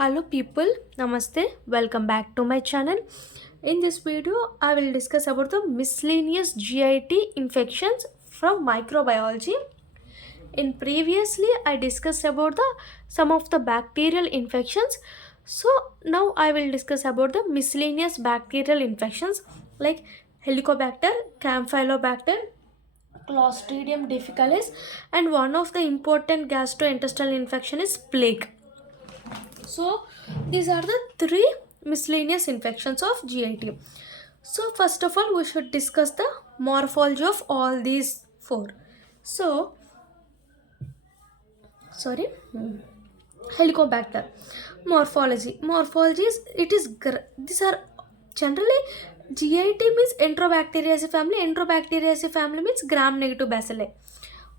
Hello people, namaste, welcome back to my channel. In this video, I will discuss about the miscellaneous GIT infections from microbiology. In previously, I discussed about the some of the bacterial infections. So now I will discuss about the miscellaneous bacterial infections like Helicobacter, Campylobacter, Clostridium difficile, and one of the important gastrointestinal infection is plague. So these are the three miscellaneous infections of GIT. So first of all, we should discuss the morphology of all these four. So sorry, Helicobacter morphology is these are generally GIT means Enterobacteriaceae family. Enterobacteriaceae family means gram negative bacilli.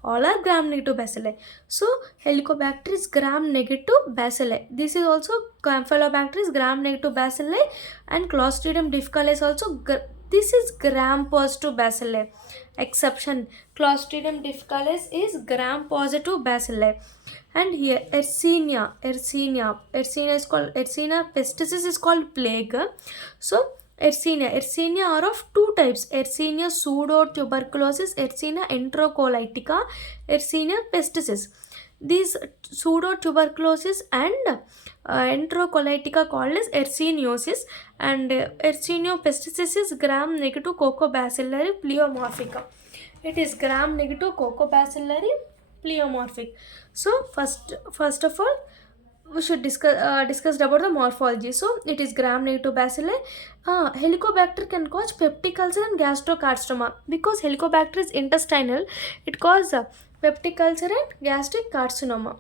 All are gram negative bacilli. So Helicobacter is gram negative bacilli. This is also Campylobacter is gram negative bacilli, and Clostridium difficile is also this is gram positive bacilli. Exception, Clostridium difficile is gram positive bacilli. And here Yersinia is called Yersinia pestis is called plague. So Yersinia are of two types: Yersinia pseudotuberculosis, Yersinia enterocolitica, Yersinia pestis. These pseudotuberculosis and enterocolitica called as Yersiniosis, and Yersinia pestis is gram negative Coccobacillary pleomorphica. It is gram negative Coccobacillary pleomorphic. So first of all, we should discuss about the morphology. So it is gram negative bacilli. Helicobacter can cause peptic ulcer and gastrocarcinoma. Because Helicobacter is intestinal, it causes peptic ulcer and gastric carcinoma.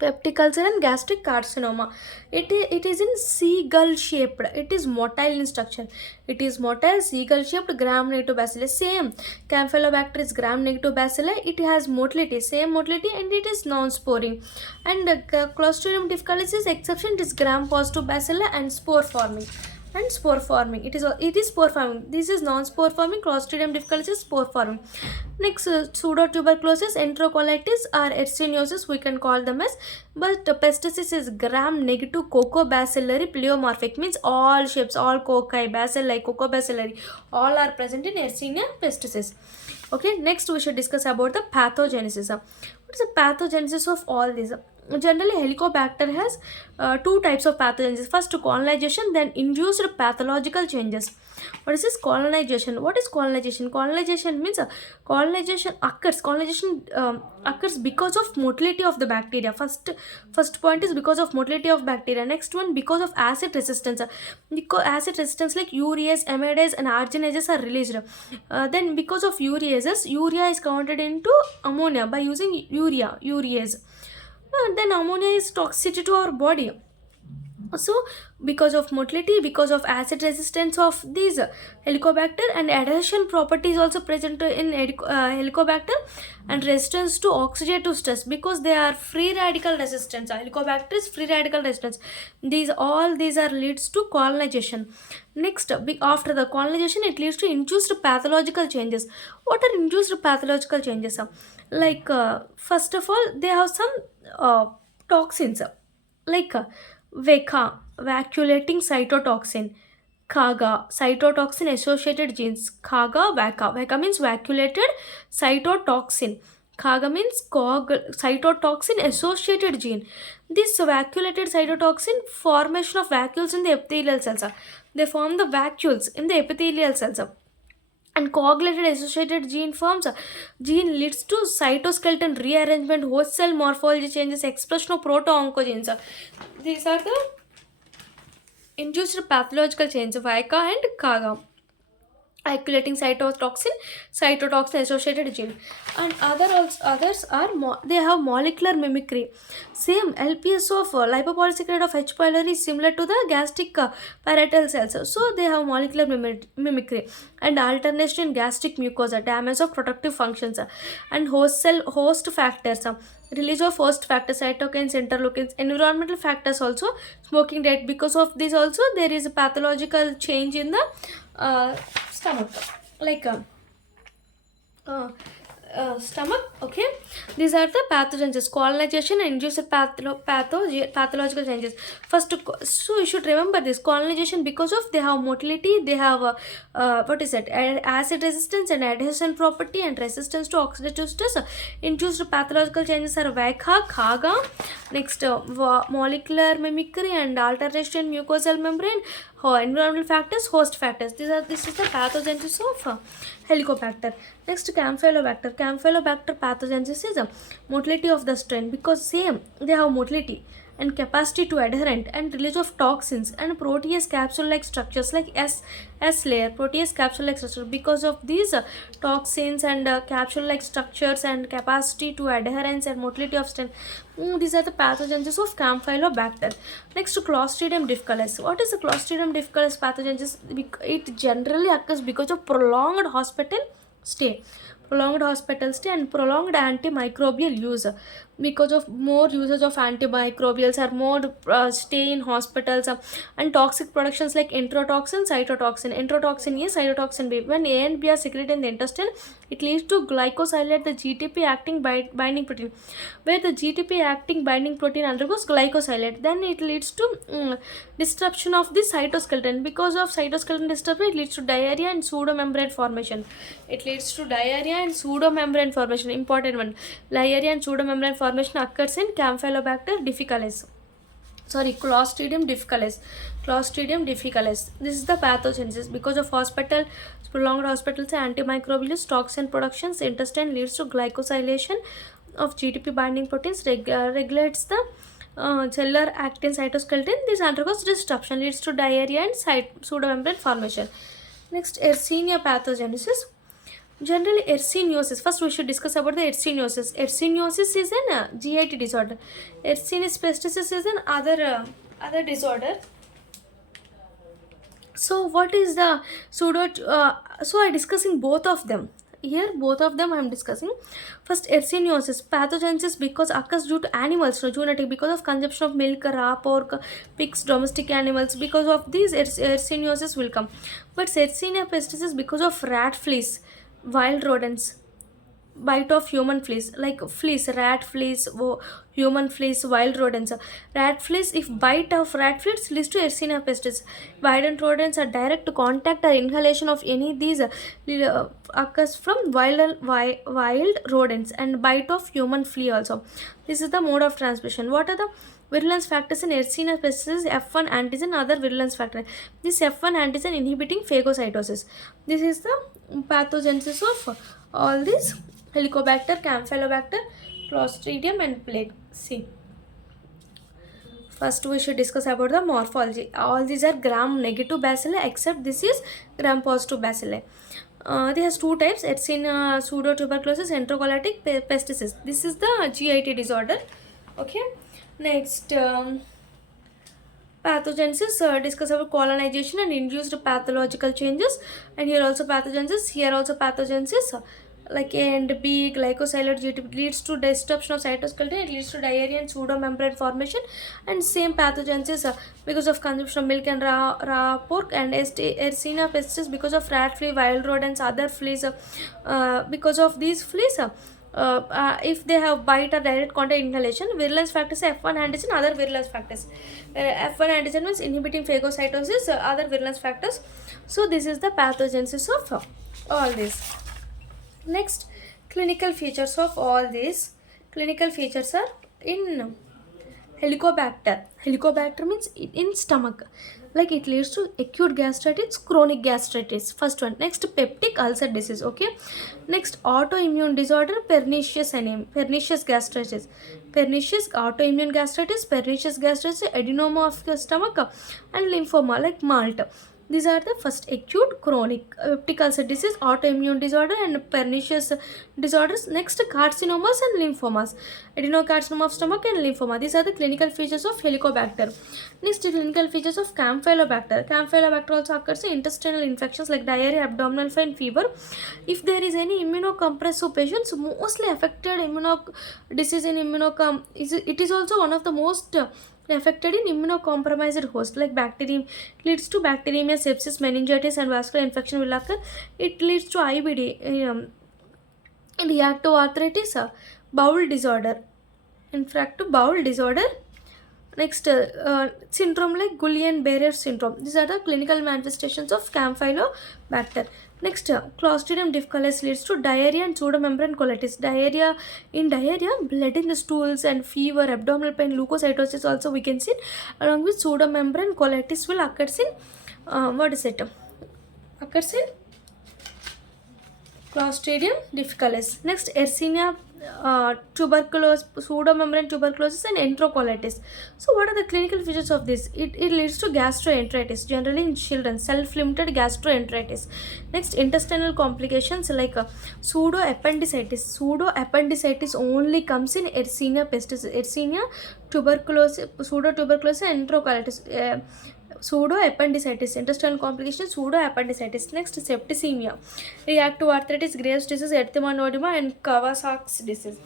Peptic ulcer and gastric carcinoma. It is in seagull shaped. It is motile in structure. It is motile seagull shaped gram negative bacilli. Same Campylobacter is gram negative bacilli. It has motility, same motility, and it is non-sporing. And Clostridium difficile is exception. It is gram positive bacilli and spore forming. It is spore forming. This is non-spore forming. Clostridium difficile is spore forming. Next, pseudotuberculosis, enterocolitis, or Yersiniosis, we can call them as. But pestis is gram negative Coccobacillary pleomorphic, means all shapes, all cocci, bacilli, Coccobacillary, all are present in Yersinia pestis. Okay, next we should discuss about the pathogenesis. What is the pathogenesis of all these? Generally, Helicobacter has two types of pathogenesis. First, colonization, then induced pathological changes. What is this colonization? What is colonization? Colonization means colonization occurs. Colonization occurs because of motility of the bacteria. First point is because of motility of bacteria. Next one, because of acid resistance. Because acid resistance like urease, amidase, and arginases are released. Then because of ureases, urea is converted into ammonia by using urease. Then ammonia is toxic to our body. So because of motility, because of acid resistance of these Helicobacter, and adhesion properties also present in Helicobacter, and resistance to oxidative stress because they are free radical resistance. Helicobacter is free radical resistance. These are leads to colonization. Next, after the colonization, it leads to induced pathological changes. What are induced pathological changes? First of all, they have some toxins like VECA, vacuolating cytotoxin, KAGA, cytotoxin associated genes. KAGA, VECA. VECA means vacuolated cytotoxin. KAGA means cytotoxin associated gene. This vacuolated cytotoxin formation of vacuoles in the epithelial cells. They form the vacuoles in the epithelial cells. And coagulated associated gene leads to cytoskeleton rearrangement, host cell morphology changes, expression of proto-oncogenes. These are the induced pathological changes, VICA and KAGA. Accumulating cytotoxin associated gene. And others are they have molecular mimicry. Same LPS of lipopolysaccharide of H. pylori is similar to the gastric parietal cells, so they have molecular mimicry. And alternation in gastric mucosa, damage of protective functions, and host factors, release of host factors, cytokines, interleukins, environmental factors also, smoking diet. Because of this also there is a pathological change in the stomach, like stomach. Okay, these are the pathogens: colonization and induced pathological changes. First, so you should remember this colonization because of they have motility, they have what is it, acid resistance and adhesion property and resistance to oxidative stress. Induced pathological changes are Vaika, Khaga. Next, molecular mimicry and alteration in mucosal membrane. Environmental factors, host factors. This is the pathogenesis of Helicobacter. Next, Campylobacter. Campylobacter pathogenesis is a motility of the strain because same they have motility and capacity to adherent and release of toxins and protease capsule like structures like S layer protease capsule like structure. Because of these toxins and capsule like structures and capacity to adherence and motility of strain, these are the pathogenesis of Campylobacter. Next, Clostridium difficile. What is the Clostridium difficile pathogenesis? It generally occurs because of prolonged hospital stay, and prolonged antimicrobial use. Because of more usage of antimicrobials or more stay in hospitals, and toxic productions like enterotoxin, cytotoxin. Enterotoxin A, cytotoxin B. When A and B are secreted in the intestine, it leads to glycosylate, the GTP acting binding protein. Where the GTP acting binding protein undergoes glycosylate, then it leads to disruption of the cytoskeleton. Because of cytoskeleton disruption, it leads to diarrhea and pseudomembrane formation. Important one. Diarrhea and pseudomembrane formation occurs in Campylobacter difficile. Clostridium difficile. This is the pathogenesis. Because of prolonged hospitals, antimicrobial use, toxin productions, intestine leads to glycosylation of GTP binding proteins, regulates the cellular actin cytoskeleton. This undergoes disruption, leads to diarrhea and pseudomembrane formation. Next, Yersinia pathogenesis. Generally, Yersiniosis. First, we should discuss about the Yersiniosis. Yersiniosis is an GIT disorder. Yersinia pestis is an other disorder. So, what is the so I discussing both of them. Here, both of them I am discussing. First, Yersiniosis. Pathogenesis because occurs due to animals, zoonotic, because of consumption of milk, raw pork, pigs, domestic animals. Because of these, Yersiniosis will come. But Yersinia pestis is because of rat fleas, wild rodents, bite of human fleas, like fleas, rat fleas, human fleas, wild rodents. Rat fleas, if bite of rat fleas leads to Yersinia pestis. Wild rodents are direct contact or inhalation of any these occurs from wild rodents, and bite of human flea also. This is the mode of transmission. What are the virulence factors in Yersinia pestis? F1 antigen, other virulence factor. This F1 antigen inhibiting phagocytosis. This is the pathogenesis of all these Helicobacter, Campylobacter, Clostridium and plague. See, first we should discuss about the morphology. All these are gram-negative bacilli except this is gram-positive bacilli. They has two types: Yersinia pseudotuberculosis, enterocolitic pestis. This is the GIT disorder. Okay. Next, pathogenesis. Discuss about colonization and induced pathological changes. And here also pathogenesis. Like A and B, glycosylate GTP leads to disruption of cytoskeleton. It leads to diarrhea and pseudomembrane formation. And same pathogenesis because of consumption of milk and raw pork. And Yersinia pestis because of rat flea, wild rodents, other fleas. Because of these fleas, if they have bite or direct contact inhalation. Virulence factors, F1 antigen, other virulence factors. F1 antigen means inhibiting phagocytosis, other virulence factors. So this is the pathogenesis of all this. Next, clinical features of all these. Clinical features are in Helicobacter. Helicobacter means in stomach. Like it leads to acute gastritis, chronic gastritis. First one. Next, peptic ulcer disease. Okay. Next, autoimmune disorder, pernicious gastritis. Pernicious autoimmune gastritis, pernicious gastritis, adenoma of the stomach, and lymphoma like malt. These are the first acute, chronic, peptic ulcer disease, autoimmune disorder, and pernicious disorders. Next, carcinomas and lymphomas, adenocarcinoma of stomach and lymphoma. These are the clinical features of Helicobacter. Next, clinical features of Campylobacter. Campylobacter also occurs in intestinal infections like diarrhea, abdominal pain, fever. If there is any immunocompressive patients, mostly affected disease in it is also one of the most affected in immunocompromised host like bacterium. It leads to bacteremia, sepsis, meningitis and vascular infection will occur. It leads to IBD, reactive arthritis, bowel disorder, infractive bowel disorder. Next, syndrome like Guillain-Barré syndrome. These are the clinical manifestations of Campylobacter. Next, Clostridium difficile leads to diarrhea and pseudomembrane colitis. Diarrhea, blood in the stools and fever, abdominal pain, leukocytosis also we can see. Along with pseudomembrane colitis will occurs in what is it? Occurs in Clostridium difficile. Next, Yersinia tuberculosis, pseudomembrane tuberculosis, and enterocolitis. So, what are the clinical features of this? It leads to gastroenteritis, generally in children, self-limited gastroenteritis. Next, intestinal complications like pseudoappendicitis. Pseudoappendicitis only comes in Yersinia pestis, Yersinia tuberculosis, pseudotuberculosis, and enterocolitis. Pseudoappendicitis, intestinal complications, pseudoappendicitis. Next, septicemia, reactive arthritis, Graves' disease, erythema and Kawasaki's disease.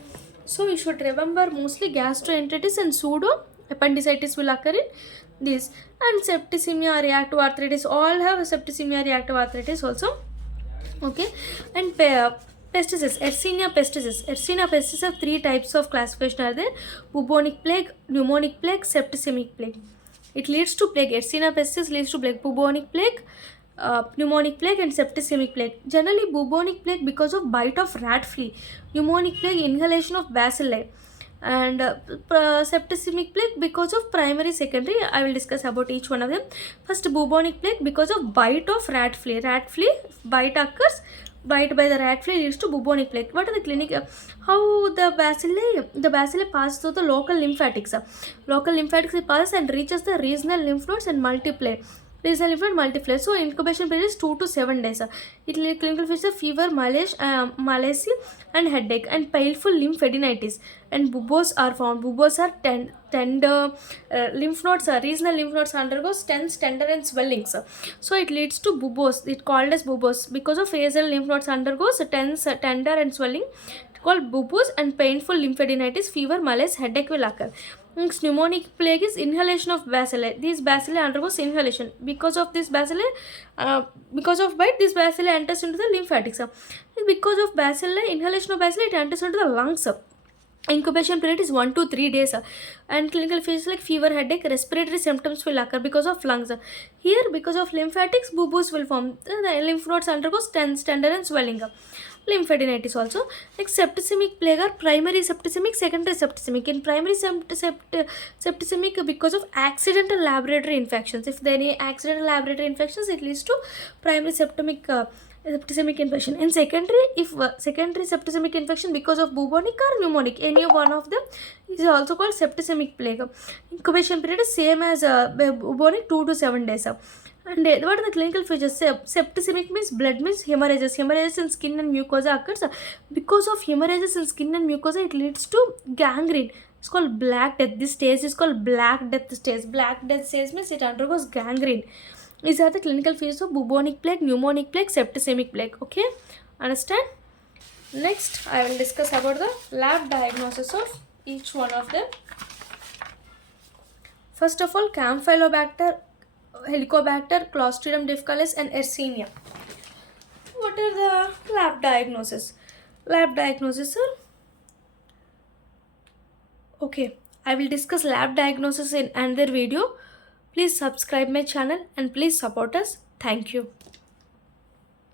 So you should remember mostly gastroenteritis and pseudoappendicitis will occur in this, and septicemia, reactive arthritis, all have septicemia, reactive arthritis also. Okay, and pestices, Yersinia pestis. Yersinia pestis have three types of classification are there: bubonic plague, pneumonic plague, septicemic plague. It leads to plague. Yersinia pestis leads to plague, bubonic plague, pneumonic plague, and septicemic plague. Generally, bubonic plague because of bite of rat flea, pneumonic plague inhalation of bacilli, and septicemic plague because of primary, secondary. I will discuss about each one of them. First, bubonic plague because of bite of rat flea. Rat flea bite occurs. Bite by the rat flea leads to bubonic plague. What are the clinical? How the bacilli pass through the local lymphatics. Local lymphatics passes and reaches the regional lymph nodes and multiply. Regional lymph node multiply. So incubation period is 2 to 7 days. It clinical features fever, malaise, and headache, and painful lymphadenitis. And buboes are found. Buboes are tender lymph nodes. Regional lymph nodes undergoes tense, tender, and swellings. So it leads to buboes. It called as buboes because of regional lymph nodes undergoes tense, tender, and swelling. It called buboes, and painful lymphadenitis, fever, malaise, headache will occur. Next, pneumonic plague is inhalation of bacilli. These bacilli undergoes inhalation. Because of this bacilli, because of bite, this bacilli enters into the lymphatics. Because of bacilli, inhalation of bacilli, it enters into the lungs. Incubation period is 1 to 3 days, and clinical features like fever, headache, respiratory symptoms will occur because of lungs. Here, because of lymphatics, buboes will form. The lymph nodes undergoes tense, tender, and swelling. Lymphadenitis also. Next, septicemic plague are primary septicemic, secondary septicemic. In primary septicemic, because of accidental laboratory infections. If there are any accidental laboratory infections, it leads to primary septicemic infection. In secondary, if secondary septicemic infection because of bubonic or pneumonic, any one of them is also called septicemic plague. Incubation period is same as bubonic, 2 to 7 days. And what are the clinical features? Septicemic means blood means hemorrhages. Hemorrhages in skin and mucosa occurs. Because of hemorrhages in skin and mucosa, it leads to gangrene. It's called black death. This stage is called black death stage. Black death stage means it undergoes gangrene. These are the clinical features of bubonic plague, pneumonic plague, septicemic plague. Okay, understand? Next, I will discuss about the lab diagnosis of each one of them. First of all, Campylobacter, Helicobacter, Clostridium difficile, and Yersinia. What are the lab diagnosis? Lab diagnosis are okay. I will discuss lab diagnosis in another video. Please subscribe my channel and please support us. Thank you.